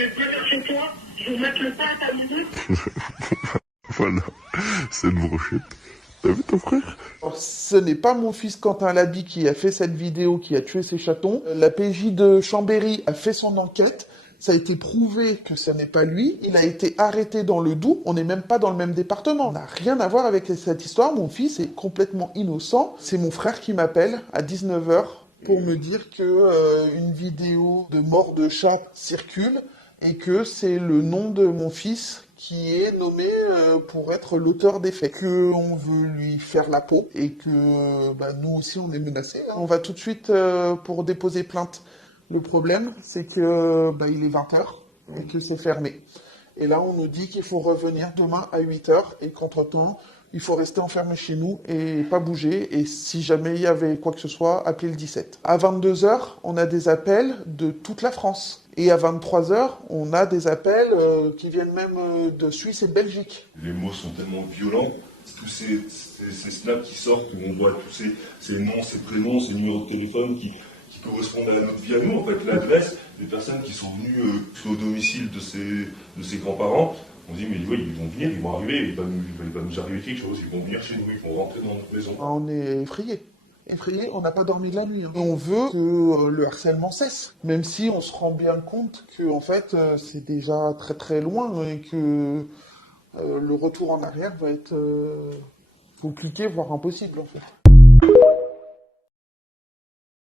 vais venir chez toi, je vais mettre le pain à ta minute. Voilà, cette brochette. T'as vu ton frère? Alors, ce n'est pas mon fils Quentin Labi qui a fait cette vidéo, qui a tué ses chatons. La PJ de Chambéry a fait son enquête. Ça a été prouvé que ce n'est pas lui. Il a été arrêté dans le Doubs. On n'est même pas dans le même département. On n'a rien à voir avec cette histoire. Mon fils est complètement innocent. C'est mon frère qui m'appelle à 19h pour me dire que une vidéo de mort de chat circule et que c'est le nom de mon fils qui est nommé pour être l'auteur des faits. Qu'on veut lui faire la peau et que nous aussi on est menacés. On va tout de suite pour déposer plainte. Le problème, c'est que il est 20h et que c'est fermé. Et là, on nous dit qu'il faut revenir demain à 8h et qu'entre-temps, il faut rester enfermé chez nous et pas bouger. Et si jamais il y avait quoi que ce soit, appeler le 17. À 22h, on a des appels de toute la France. Et à 23h, on a des appels qui viennent même de Suisse et de Belgique. Les mots sont tellement violents. Tous ces snaps qui sortent, où on voit tous ces noms, ces prénoms, ces numéros de téléphone qui correspondent à notre vie à nous, en fait, l'adresse des personnes qui sont venues au domicile de ces grands-parents. On dit, mais oui, ils vont venir, ils vont arriver, il va nous arriver quelque chose, ils vont venir chez nous, ils vont rentrer dans notre maison. On est effrayés. Effrayés, on n'a pas dormi de la nuit. On veut que le harcèlement cesse, même si on se rend bien compte que en fait c'est déjà très très loin et que le retour en arrière va être compliqué, voire impossible en fait.